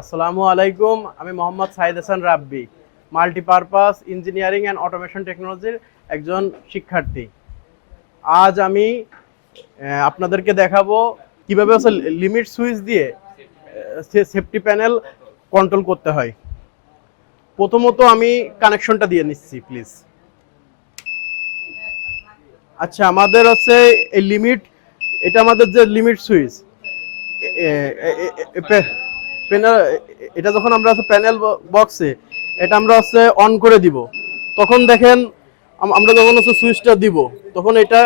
আসসালামু আলাইকুম, আমি Mohammad Saeed Hasan Rabbi multipurpose engineering and automation টেকনোলজির একজন শিক্ষার্থী। আজ আমি আপনাদেরকে দেখাবো কীভাবে হচ্ছে লিমিট সুইচ দিয়ে সেফটি প্যানেল কন্ট্রোল করতে হয়। প্রথমত আমি কানেকশনটা দিয়ে নিচ্ছি প্লিজ আচ্ছা আমাদের হচ্ছে এই লিমিট এটা আমাদের যে লিমিট সুইচ প্যানেল এটা যখন আমরা হচ্ছে প্যানেল বক্সে এটা আমরা হচ্ছে অন করে দিব। তখন দেখেন আমরা যখন হচ্ছে সুইচটা দিব, তখন এটা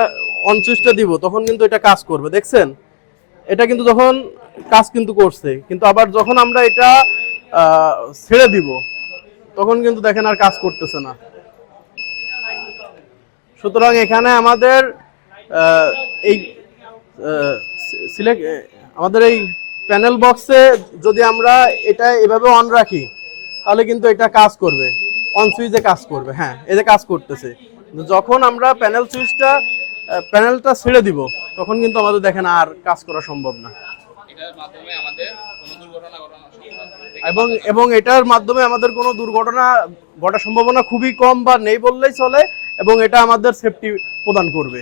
অন সুইচটা দিব, তখন কিন্তু এটা কাজ করবে, দেখছেন? এটা কিন্তু যখন কাজ কিন্তু করছে, কিন্তু আবার যখন আমরা এটা ছেড়ে দিব, তখন কিন্তু দেখেন আর কাজ করতেছে না। সুতরাং এখানে আমাদের এই সিলেক্ট আমাদের এই প্যানেল বক্সে যদি আমরা এটা এভাবে অন রাখি, তাহলে কিন্তু এটা কাজ করবে। অন সুইচে কাজ করবে হ্যাঁ এতে কাজ করতেছে। যখন আমরা প্যানেল সুইচটা প্যানেলটা ছেড়ে দিব, তখন কিন্তু আমাদের দেখেন আর কাজ করা সম্ভব না। এবং এবং এটার মাধ্যমে আমাদের কোনো দুর্ঘটনা ঘটার সম্ভাবনা খুবই কম বা নেই বললেই চলে, এবং এটা আমাদের সেফটি প্রদান করবে।